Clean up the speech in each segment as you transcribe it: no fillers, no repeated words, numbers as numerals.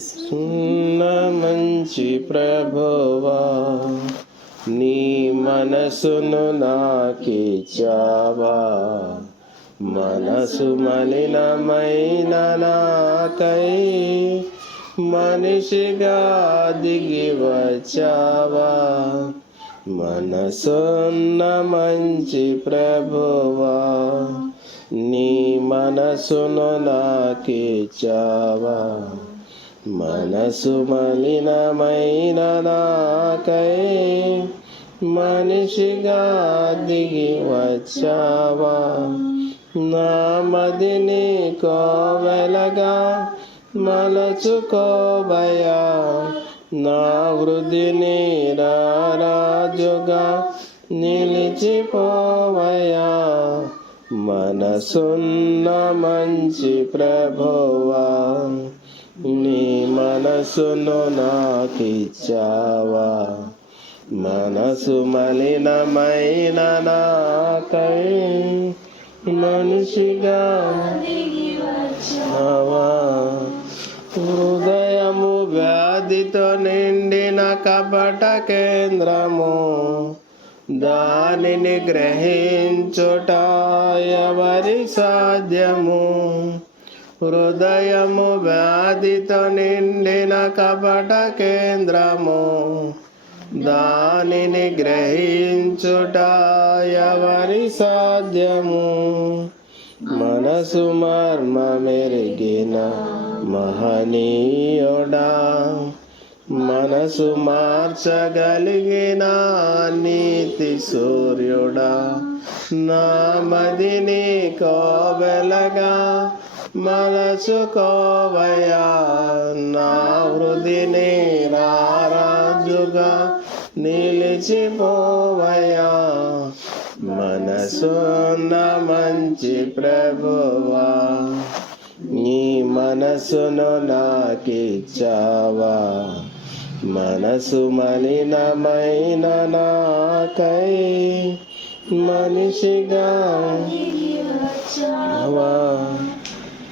సున్న మంచి ప్రభువా, నీ మనసును నాకిచ్చావా. మనసు మలినమైన నాకై మనిషిగా దిగి వచ్చావా. మనసున్న మంచి ప్రభువా, నీ మనసును నాకిచ్చావా. మనసు మలినమైన నాకై మనిషిగా దిగి వచ్చావా. నా మదిని కోవెలగా మలచుకోవయ్యా, నా వృద్ధిని రారాజుగా నిలిచిపోవయ్యా. మనసున్న మంచి ప్రభువా, నీ మనసును నాకిచ్చావా. మనసు మలినమైన నాకై మనిషిగా వచ్చావా. హృదయము వ్యాధితో నిండిన కపట కేంద్రము, దానిని గ్రహించుట ఎవరి సాధ్యము. హృదయము వ్యాధితో నిండిన కపట కేంద్రము, దానిని గ్రహించుట ఎవరి సాధ్యము. మనసు మర్మమెరిగిన మహనీయుడా, మనసు మార్చగలిగిన నీతి సూర్యుడా. నా మదిని కోవెలగా మలచుకోవయ్యా, నా వృద్ధిని రారాజుగా నిలిచిపోవయ్యా. మనసున్న మంచి ప్రభువా, నీ మనసును నాకిచ్చావా. మనసు మలినమైన నాకై మనిషిగా వచ్చావా.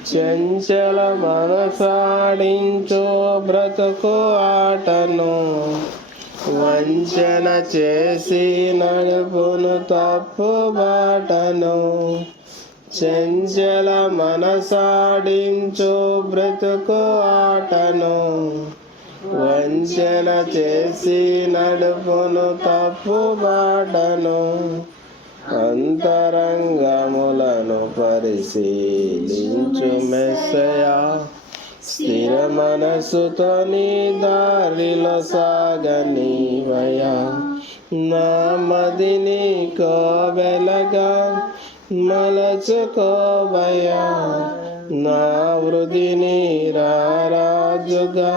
చంచల మనసాడించు బ్రతుకు ఆటను, వంచన చేసి నడుపును తప్పు బాటను. చంచల మనసాడించు బ్రతుకు ఆటను, వంచన చేసి నడుపును తప్పు బాటను. అంతరంగములను పరిశీలించు మెస్సయా, స్థిర మనసుతో నీ దారిలో సాగనివయ్యా. నా మదిని కోవెలగా మలచుకోవయ్యా, నా వృద్ధిని రారాజుగా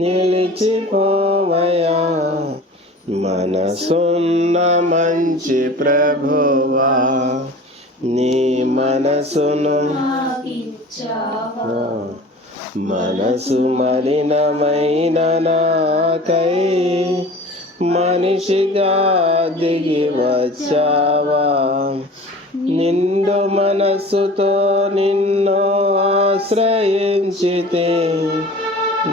నిలిచిపోవయ్యా. మనసున్న మంచి ప్రభువా, నీ మనసును నాకిచ్చావా. మనసు మలినమైన నాకై మనిషిగా దిగి వచ్చావా. నిండు మనసుతో నిన్ను ఆశ్రయించితే,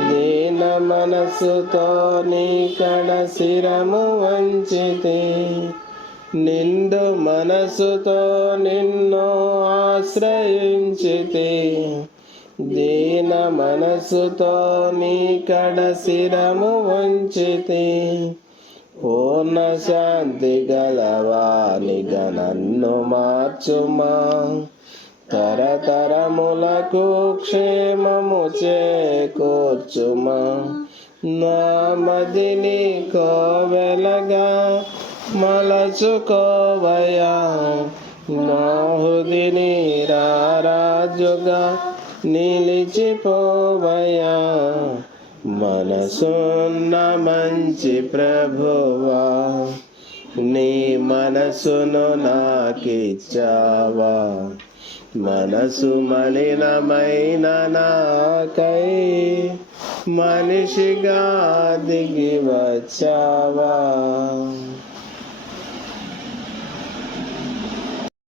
దీన మనసుతో నీ కడ శిరము వంచితే. నిండు మనసుతో నిన్ను ఆశ్రయించితే, దీన మనసుతో నీ కడ శిరము వంచితే. పూర్ణ శాంతి గలవానిగా నన్ను మార్చుమా, తరతరములకు క్షేమము చేకూర్చుమా. నా మదిని కోవెలగా మలచుకోవయ్యా, నా హృదిని రారాజుగా నిలిచిపోవయ్యా. మనసున్న మంచి ప్రభువా, నీ మనసును నాకిచ్చావా. మనసు మలినమైన నాకై మనిషిగా దిగి వచ్చావా.